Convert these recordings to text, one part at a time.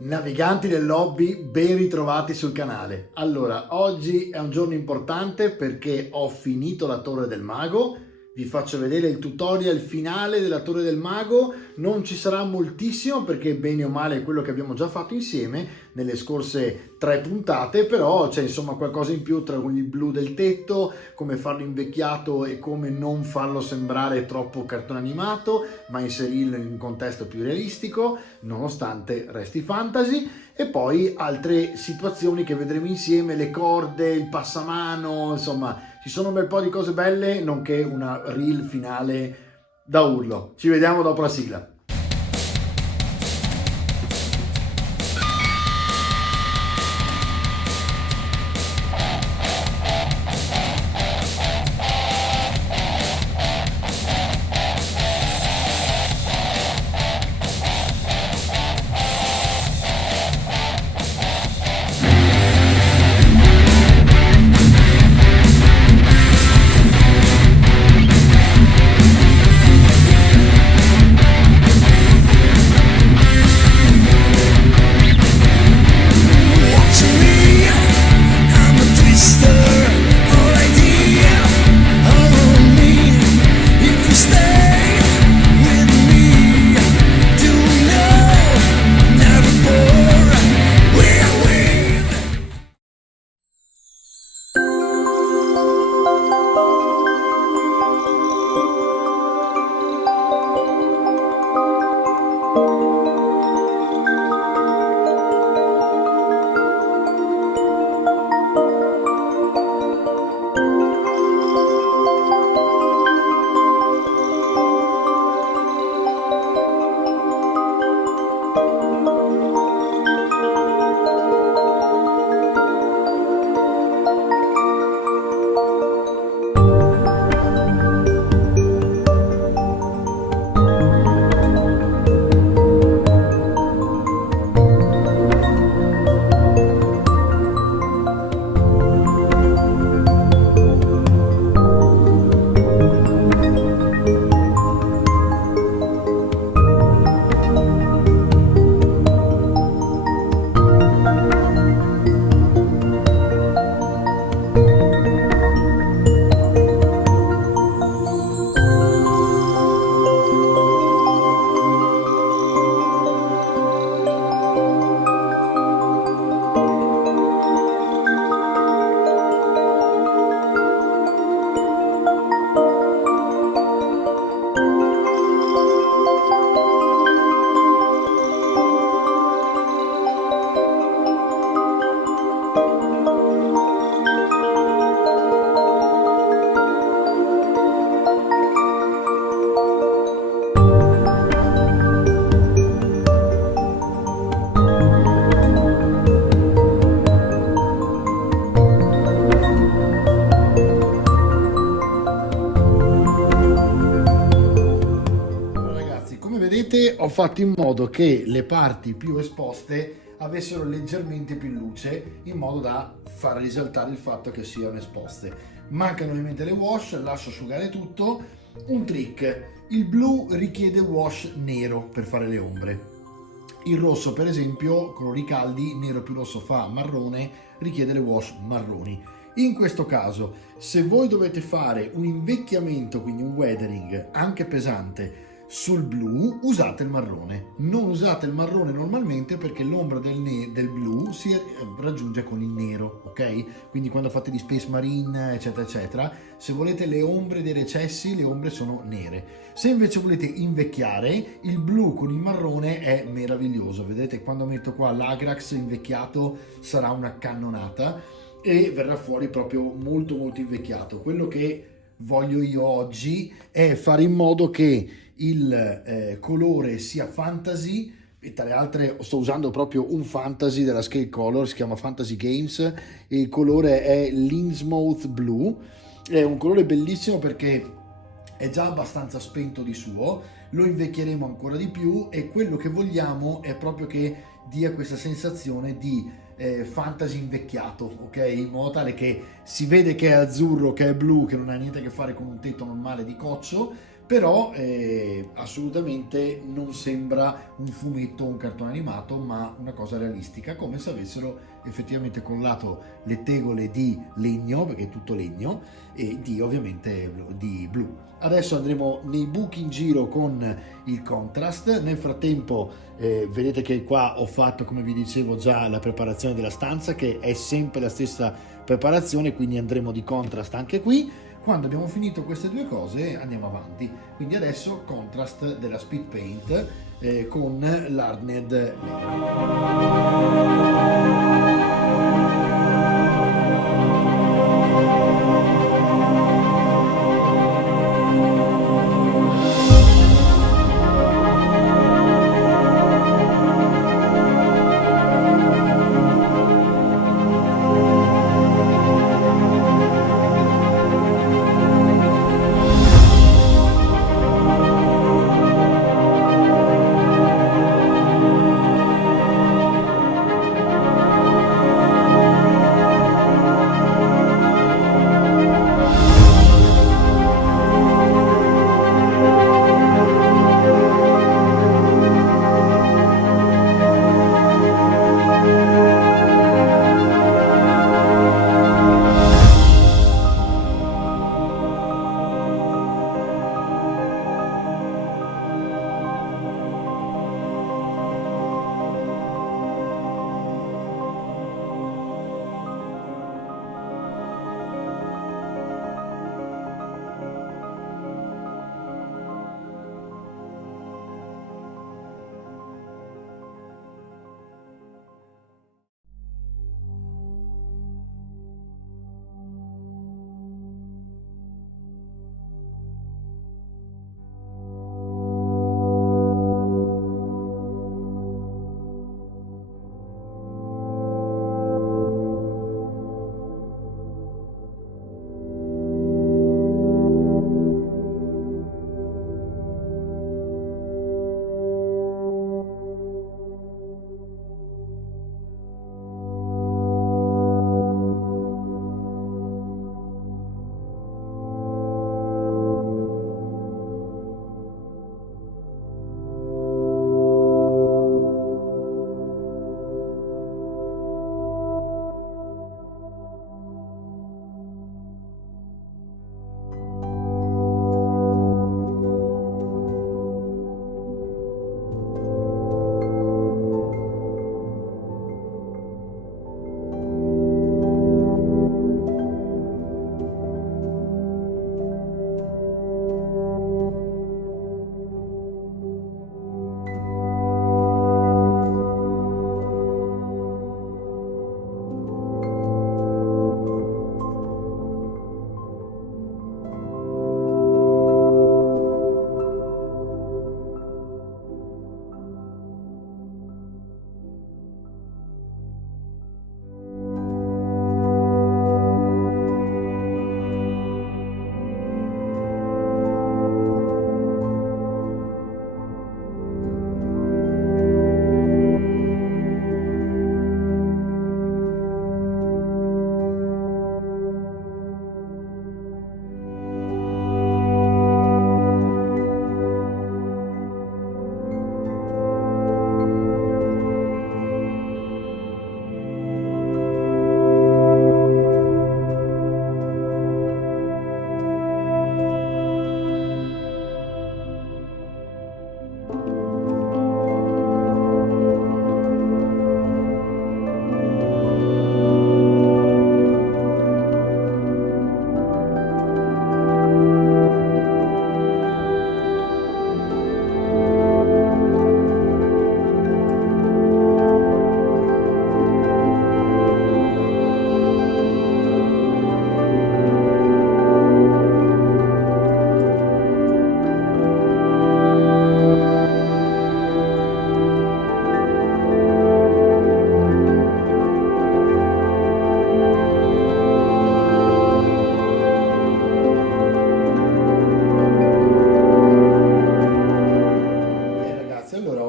Naviganti del hobby, ben ritrovati sul canale. Allora, oggi è un giorno importante perché ho finito la Torre del Mago. Vi faccio vedere il tutorial finale della Torre del Mago. Non ci sarà moltissimo perché bene o male è quello che abbiamo già fatto insieme nelle scorse 3 puntate, però c'è insomma qualcosa in più tra il blu del tetto, come farlo invecchiato e come non farlo sembrare troppo cartone animato, ma inserirlo in un contesto più realistico, nonostante resti fantasy, e poi altre situazioni che vedremo insieme, le corde, il passamano, insomma ci sono un bel po' di cose belle, nonché una reel finale da urlo. Ci vediamo dopo la sigla. Ho fatto in modo che le parti più esposte avessero leggermente più luce, in modo da far risaltare il fatto che siano esposte. Mancano ovviamente le wash, lascio asciugare tutto. Un trick: il blu richiede wash nero per fare le ombre. Il rosso, per esempio, colori caldi, nero più rosso fa marrone, richiede le wash marroni. In questo caso, se voi dovete fare un invecchiamento, quindi un weathering anche pesante, sul blu, usate il marrone. Non usate il marrone normalmente perché l'ombra del blu si raggiunge con il nero, ok? Quindi quando fate di Space Marine eccetera eccetera, se volete le ombre dei recessi, le ombre sono nere. Se invece volete invecchiare, il blu con il marrone è meraviglioso. Vedete, quando metto qua l'Agrax invecchiato sarà una cannonata e verrà fuori proprio molto molto invecchiato. Quello che voglio io oggi è fare in modo che il colore sia fantasy, e tra le altre sto usando proprio un fantasy della Scale Color, si chiama Fantasy Games, e il colore è l'Innsmouth Blue. È un colore bellissimo perché è già abbastanza spento di suo, lo invecchieremo ancora di più e quello che vogliamo è proprio che dia questa sensazione di fantasy invecchiato, ok? In modo tale che si vede che è azzurro, che è blu, che non ha niente a che fare con un tetto normale di coccio, però assolutamente non sembra un fumetto o un cartone animato, ma una cosa realistica, come se avessero effettivamente collato le tegole di legno, perché è tutto legno, e di ovviamente di blu. Adesso andremo nei buchi in giro con il contrast. Nel frattempo vedete che qua ho fatto, come vi dicevo, già la preparazione della stanza, che è sempre la stessa preparazione, quindi andremo di contrast anche qui. Quando abbiamo finito queste due cose andiamo avanti, quindi adesso contrast della speed paint con l'Hardened Layer.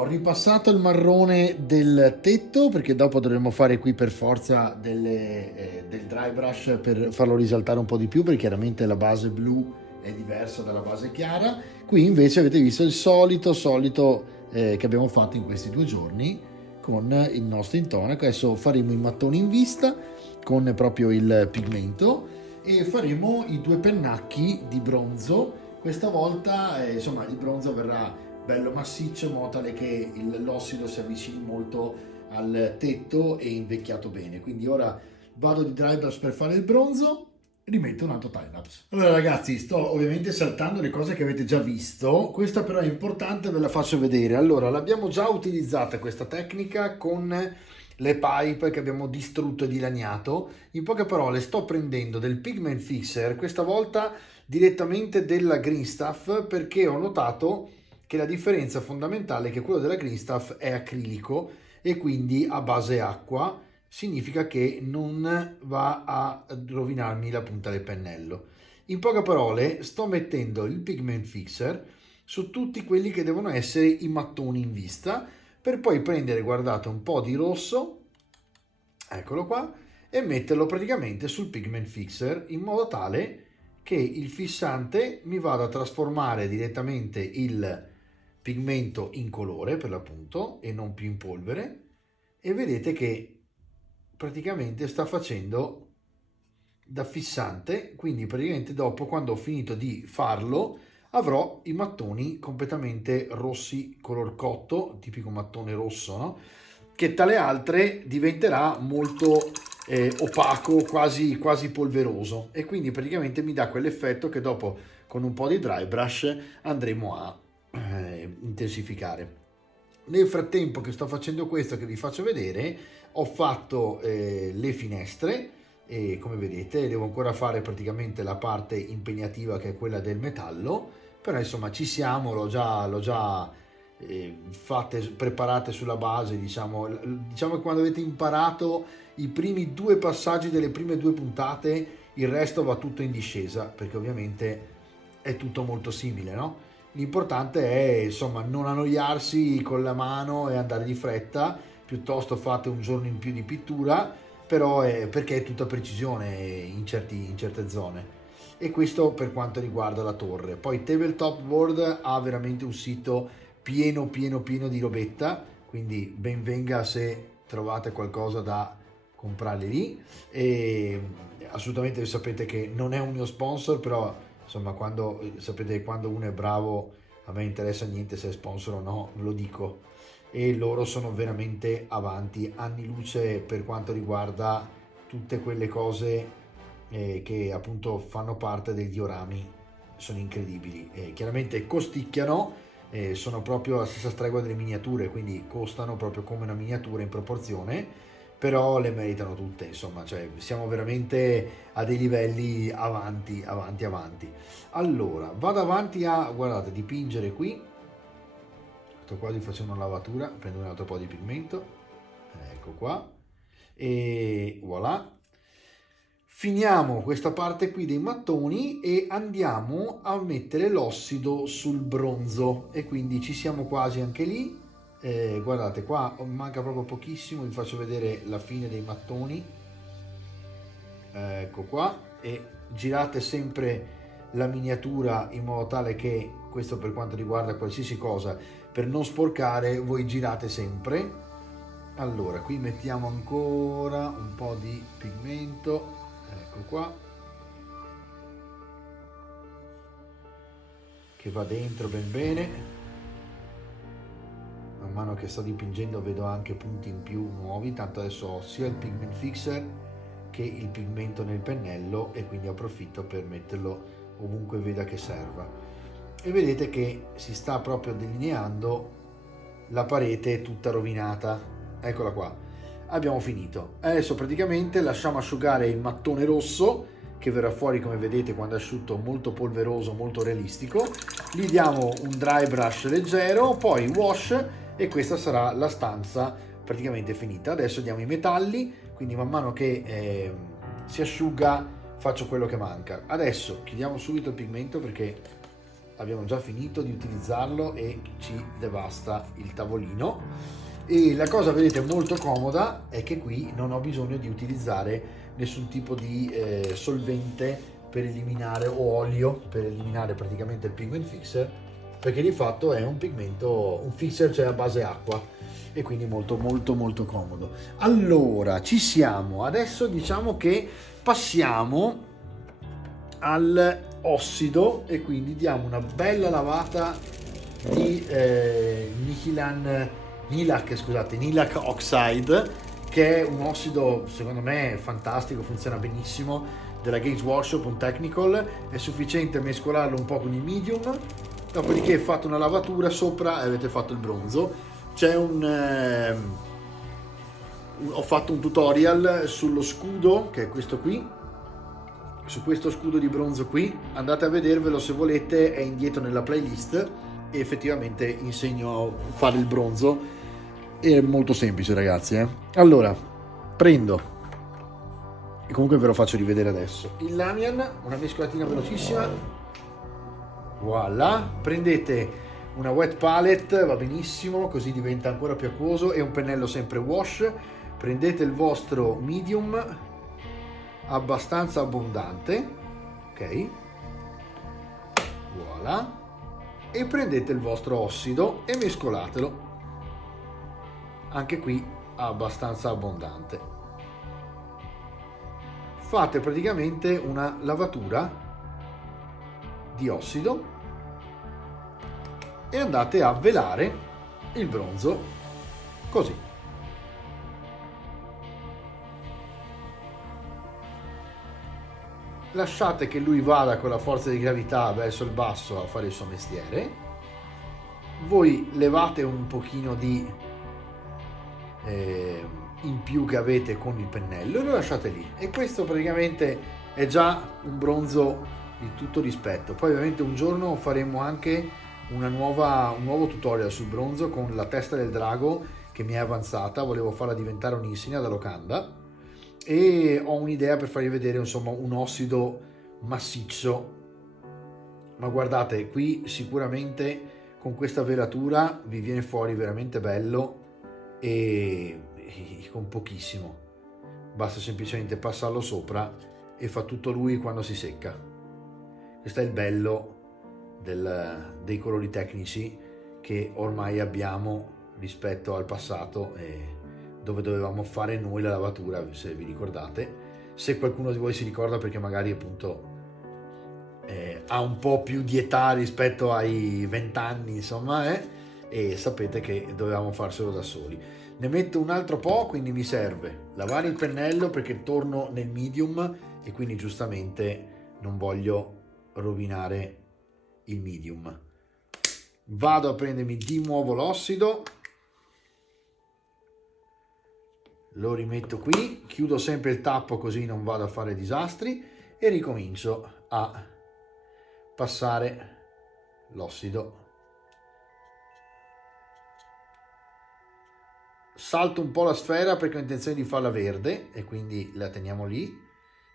Ripassato il marrone del tetto, perché dopo dovremo fare qui per forza del dry brush per farlo risaltare un po' di più, perché chiaramente la base blu è diversa dalla base chiara. Qui invece avete visto il solito che abbiamo fatto in questi 2 giorni con il nostro intonaco. Adesso faremo i mattoni in vista con proprio il pigmento e faremo i 2 pennacchi di bronzo. Questa volta insomma il bronzo verrà bello massiccio in modo tale che l'ossido si avvicini molto al tetto e invecchiato bene. Quindi ora vado di dry brush per fare il bronzo, rimetto un altro time lapse. Allora ragazzi, sto ovviamente saltando le cose che avete già visto, questa però è importante, ve la faccio vedere. Allora, l'abbiamo già utilizzata questa tecnica con le pipe che abbiamo distrutto e dilaniato. In poche parole, sto prendendo del pigment fixer, questa volta direttamente della Green Stuff, perché ho notato che la differenza fondamentale è che quello della Green Stuff è acrilico e quindi a base acqua, significa che non va a rovinarmi la punta del pennello. In poche parole, sto mettendo il pigment fixer su tutti quelli che devono essere i mattoni in vista, per poi prendere, guardate, un po' di rosso, eccolo qua, e metterlo praticamente sul pigment fixer in modo tale che il fissante mi vada a trasformare direttamente il pigmento in colore, per l'appunto, e non più in polvere, e vedete che praticamente sta facendo da fissante. Quindi praticamente dopo, quando ho finito di farlo, avrò i mattoni completamente rossi color cotto, tipico mattone rosso, no? Che tra le altre diventerà molto opaco, quasi polveroso, e quindi praticamente mi dà quell'effetto che dopo con un po' di dry brush andremo a intensificare. Nel frattempo che sto facendo questo, che vi faccio vedere, ho fatto le finestre e come vedete devo ancora fare praticamente la parte impegnativa, che è quella del metallo, però insomma ci siamo, l'ho già fatte, preparate sulla base, diciamo che quando avete imparato i primi 2 passaggi delle prime 2 puntate, il resto va tutto in discesa, perché ovviamente è tutto molto simile, no? L'importante è insomma non annoiarsi con la mano e andare di fretta, piuttosto fate un giorno in più di pittura, però perché è tutta precisione in certe zone. E questo per quanto riguarda la torre. Poi Tabletop Board ha veramente un sito pieno di robetta, quindi ben venga se trovate qualcosa da comprare lì. E assolutamente sapete che non è un mio sponsor, però insomma sapete quando uno è bravo, a me interessa niente se è sponsor o no, ve lo dico. E loro sono veramente avanti anni luce per quanto riguarda tutte quelle cose che appunto fanno parte dei diorami, sono incredibili. Chiaramente costicchiano, sono proprio la stessa stregua delle miniature, quindi costano proprio come una miniatura in proporzione, però le meritano tutte, insomma, cioè siamo veramente a dei livelli avanti. Allora, vado avanti a, guardate, dipingere qui. Sto quasi facendo una lavatura, prendo un altro po' di pigmento, ecco qua, e voilà. Finiamo questa parte qui dei mattoni e andiamo a mettere l'ossido sul bronzo, e quindi ci siamo quasi anche lì. Guardate qua, manca proprio pochissimo, vi faccio vedere la fine dei mattoni, ecco qua, e girate sempre la miniatura in modo tale che, questo per quanto riguarda qualsiasi cosa, per non sporcare voi girate sempre. Allora qui mettiamo ancora un po' di pigmento, ecco qua, che va dentro ben bene. Man mano che sto dipingendo vedo anche punti in più nuovi, tanto adesso ho sia il pigment fixer che il pigmento nel pennello, e quindi approfitto per metterlo ovunque veda che serva. E vedete che si sta proprio delineando la parete tutta rovinata, eccola qua. Abbiamo finito. Adesso praticamente lasciamo asciugare il mattone rosso, che verrà fuori, come vedete, quando è asciutto, molto polveroso, molto realistico. Gli diamo un dry brush leggero, poi wash, e questa sarà la stanza praticamente finita. Adesso diamo i metalli, quindi man mano che si asciuga faccio quello che manca. Adesso chiudiamo subito il pigmento perché abbiamo già finito di utilizzarlo e ci devasta il tavolino. E la cosa, vedete, molto comoda è che qui non ho bisogno di utilizzare nessun tipo di solvente per eliminare, o olio per eliminare praticamente il pigment fixer, perché di fatto è un pigmento, un fixer, cioè a base acqua, e quindi molto molto molto comodo. Allora, ci siamo, adesso diciamo che passiamo al ossido e quindi diamo una bella lavata di Nilac Oxide, che è un ossido secondo me fantastico, funziona benissimo, della Games Workshop, un technical. È sufficiente mescolarlo un po' con il medium, dopodiché fate una lavatura sopra e avete fatto il bronzo. C'è ho fatto un tutorial sullo scudo, che è questo qui, su questo scudo di bronzo qui, andate a vedervelo se volete, è indietro nella playlist, e effettivamente insegno a fare il bronzo, è molto semplice ragazzi. Allora prendo, e comunque ve lo faccio rivedere adesso, il Lamian, una mescolatina velocissima, voilà, prendete una wet palette, va benissimo, così diventa ancora più acquoso, e un pennello sempre wash, prendete il vostro medium abbastanza abbondante, ok, voilà, e prendete il vostro ossido e mescolatelo, anche qui abbastanza abbondante. Fate praticamente una lavatura di ossido e andate a velare il bronzo così. Lasciate che lui vada con la forza di gravità verso il basso a fare il suo mestiere. Voi levate un pochino di in più che avete con il pennello e lo lasciate lì, e questo praticamente è già un bronzo di tutto rispetto. Poi ovviamente un giorno faremo anche un nuovo tutorial sul bronzo con la testa del drago, che mi è avanzata, volevo farla diventare un'insignia da locanda, e ho un'idea per farvi vedere insomma un ossido massiccio. Ma guardate, qui sicuramente con questa velatura vi viene fuori veramente bello, e con pochissimo, basta semplicemente passarlo sopra e fa tutto lui quando si secca. Questo è il bello dei colori tecnici che ormai abbiamo rispetto al passato, dove dovevamo fare noi la lavatura, se vi ricordate, se qualcuno di voi si ricorda, perché magari appunto ha un po' più di età rispetto ai 20 anni insomma, e sapete che dovevamo farselo da soli. Ne metto un altro po', quindi mi serve lavare il pennello perché torno nel medium, e quindi giustamente non voglio rovinare il medium. Vado a prendermi di nuovo l'ossido, lo rimetto qui, chiudo sempre il tappo così non vado a fare disastri, e ricomincio a passare l'ossido. Salto un po' la sfera perché ho intenzione di farla verde, e quindi la teniamo lì,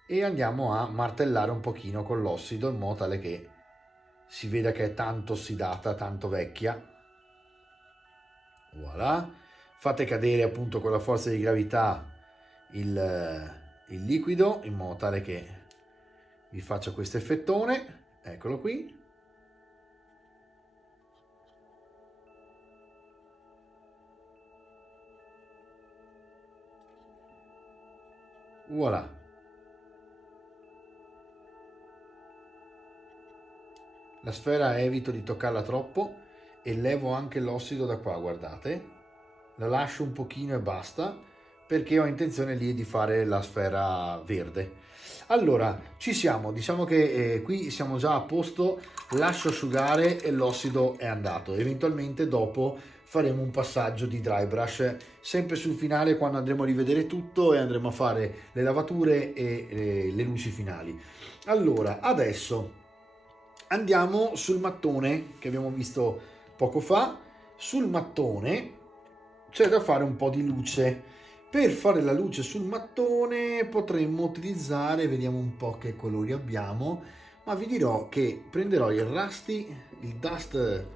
e andiamo a martellare un pochino con l'ossido in modo tale che si veda che è tanto ossidata, tanto vecchia. Voilà, fate cadere appunto con la forza di gravità il liquido in modo tale che vi faccia questo effettone. Eccolo qui. Voilà. La sfera evito di toccarla troppo, e levo anche l'ossido da qua, guardate. La lascio un pochino e basta, perché ho intenzione lì di fare la sfera verde. Allora, ci siamo, diciamo che qui siamo già a posto, lascio asciugare e l'ossido è andato. Eventualmente dopo faremo un passaggio di dry brush, sempre sul finale, quando andremo a rivedere tutto e andremo a fare le lavature e le luci finali. Allora, adesso andiamo sul mattone che abbiamo visto poco fa. Sul mattone c'è da fare un po' di luce. Per fare la luce sul mattone potremmo utilizzare, vediamo un po' che colori abbiamo, ma vi dirò che prenderò il dust,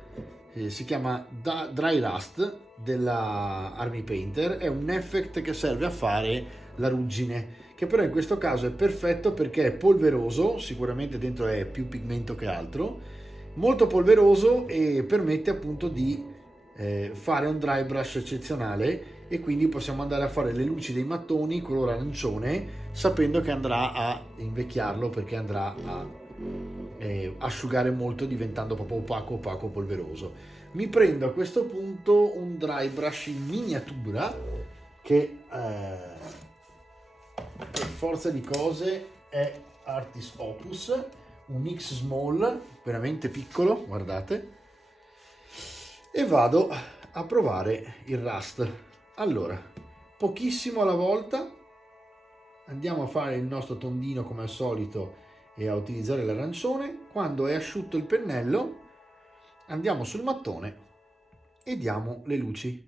si chiama Dry Rust della Army Painter, è un effect che serve a fare la ruggine, che però in questo caso è perfetto perché è polveroso, sicuramente dentro è più pigmento che altro, molto polveroso e permette appunto di fare un dry brush eccezionale, e quindi possiamo andare a fare le luci dei mattoni color arancione sapendo che andrà a invecchiarlo, perché andrà a asciugare molto, diventando proprio opaco polveroso. Mi prendo a questo punto un dry brush in miniatura che per forza di cose è Artis Opus, un X Small veramente piccolo, guardate, e vado a provare il rust. Allora, pochissimo alla volta, andiamo a fare il nostro tondino come al solito e a utilizzare l'arancione. Quando è asciutto il pennello andiamo sul mattone e diamo le luci.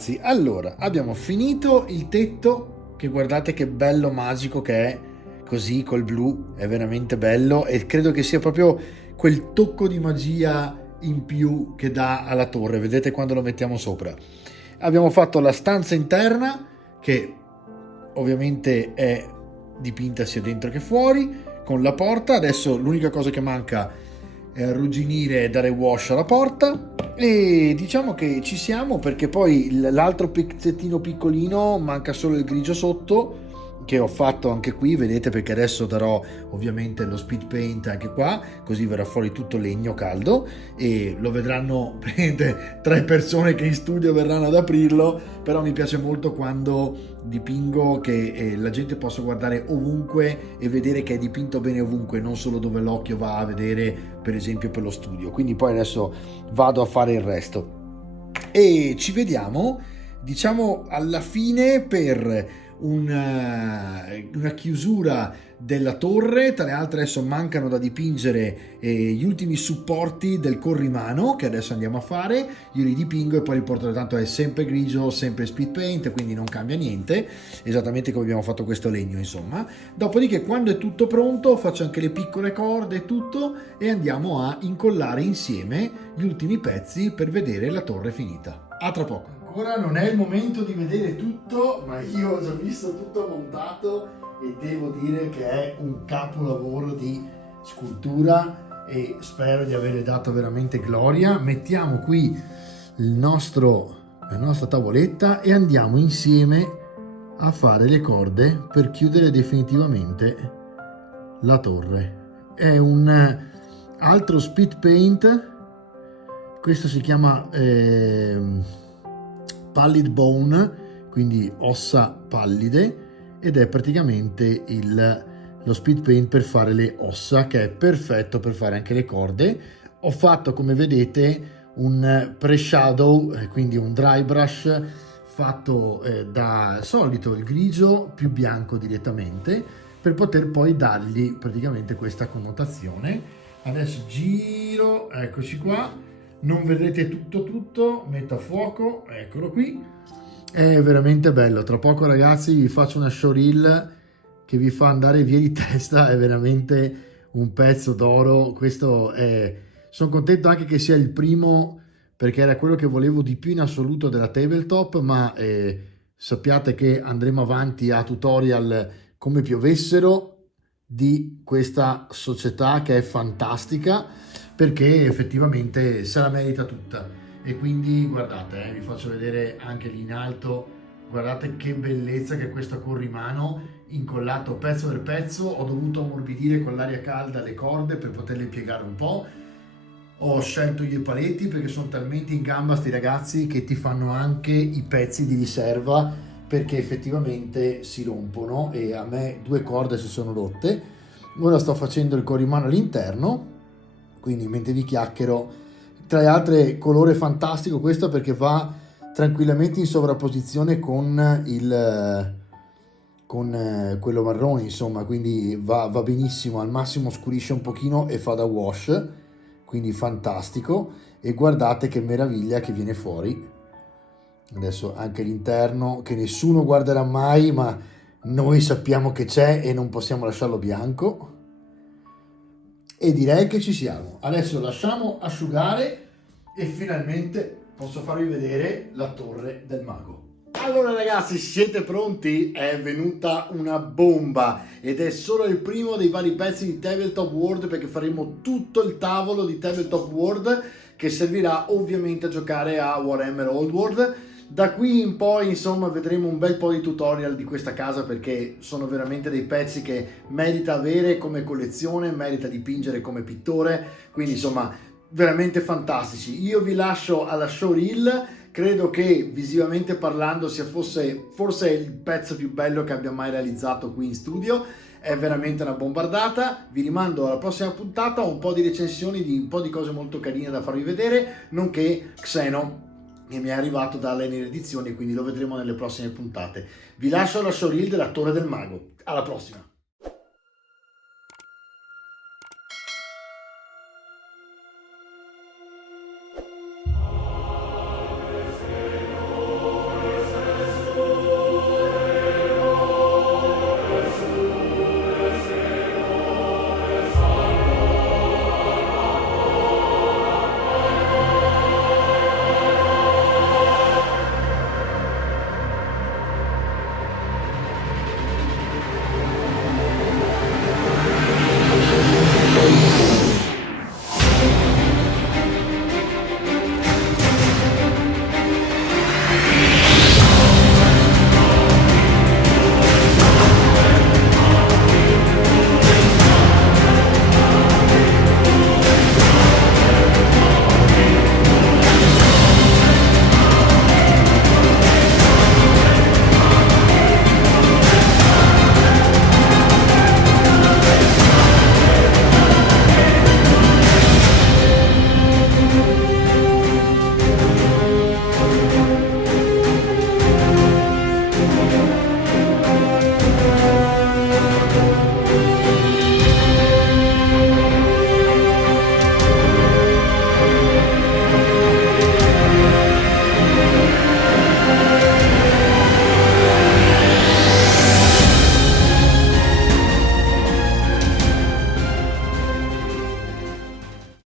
ragazzi, allora abbiamo finito il tetto, che guardate che bello magico che è, così col blu, è veramente bello e credo che sia proprio quel tocco di magia in più che dà alla torre, vedete quando lo mettiamo sopra. Abbiamo fatto la stanza interna, che ovviamente è dipinta sia dentro che fuori, con la porta. Adesso l'unica cosa che manca è arrugginire e dare wash alla porta, e diciamo che ci siamo, perché poi l'altro pezzettino piccolino manca solo il grigio sotto, che ho fatto anche qui, vedete, perché adesso darò ovviamente lo speed paint anche qua, così verrà fuori tutto legno caldo e lo vedranno tre persone che in studio verranno ad aprirlo. Però mi piace molto quando dipingo che la gente possa guardare ovunque e vedere che è dipinto bene ovunque, non solo dove l'occhio va a vedere, per esempio per lo studio. Quindi poi adesso vado a fare il resto e ci vediamo, diciamo, alla fine per una chiusura della torre. Tra le altre adesso mancano da dipingere gli ultimi supporti del corrimano, che adesso andiamo a fare. Io li dipingo e poi li porto, tanto è sempre grigio, sempre speed paint, quindi non cambia niente, esattamente come abbiamo fatto questo legno, insomma. Dopodiché, quando è tutto pronto, faccio anche le piccole corde e tutto, e andiamo a incollare insieme gli ultimi pezzi per vedere la torre finita. A tra poco. Ancora non è il momento di vedere tutto, ma io ho già visto tutto montato e devo dire che è un capolavoro di scultura e spero di averle dato veramente gloria. Mettiamo qui la nostra tavoletta e andiamo insieme a fare le corde per chiudere definitivamente la torre. È un altro speed paint, questo si chiama pallid bone, quindi ossa pallide, ed è praticamente lo speed paint per fare le ossa, che è perfetto per fare anche le corde. Ho fatto, come vedete, un pre-shadow, quindi un dry brush fatto da solito il grigio più bianco direttamente, per poter poi dargli praticamente questa connotazione. Adesso giro, eccoci qua. Non vedrete tutto, metto a fuoco, eccolo qui, è veramente bello. Tra poco, ragazzi, vi faccio una showreel che vi fa andare via di testa, è veramente un pezzo d'oro. Sono contento anche che sia il primo, perché era quello che volevo di più in assoluto della tabletop, ma sappiate che andremo avanti a tutorial come piovessero di questa società, che è fantastica, perché effettivamente se la merita tutta. E quindi guardate, vi faccio vedere anche lì in alto, guardate che bellezza che è questo corrimano incollato pezzo per pezzo. Ho dovuto ammorbidire con l'aria calda le corde per poterle piegare un po'. Ho scelto gli paletti perché sono talmente in gamba sti ragazzi che ti fanno anche i pezzi di riserva, perché effettivamente si rompono, e a me 2 corde si sono rotte. Ora sto facendo il corrimano all'interno, quindi mentre vi chiacchiero, tra le altre colore fantastico questo, perché va tranquillamente in sovrapposizione con quello marrone, insomma, quindi va benissimo. Al massimo scurisce un pochino e fa da wash, quindi fantastico. E guardate che meraviglia che viene fuori. Adesso anche l'interno, che nessuno guarderà mai, ma noi sappiamo che c'è e non possiamo lasciarlo bianco. E direi che ci siamo. Adesso lasciamo asciugare e finalmente posso farvi vedere la torre del mago. Allora ragazzi, siete pronti? È venuta una bomba ed è solo il primo dei vari pezzi di Tabletop World, perché faremo tutto il tavolo di Tabletop World, che servirà ovviamente a giocare a Warhammer Old World. Da qui in poi, insomma, vedremo un bel po' di tutorial di questa casa, perché sono veramente dei pezzi che merita avere come collezione, merita dipingere come pittore, quindi insomma veramente fantastici. Io vi lascio alla showreel. Credo che visivamente parlando sia forse il pezzo più bello che abbia mai realizzato qui in studio. È veramente una bombardata. Vi rimando alla prossima puntata, ho un po' di recensioni di un po' di cose molto carine da farvi vedere, nonché Xeno, che mi è arrivato dalle edizioni, quindi lo vedremo nelle prossime puntate. Vi lascio alla showreel della Torre del Mago. Alla prossima!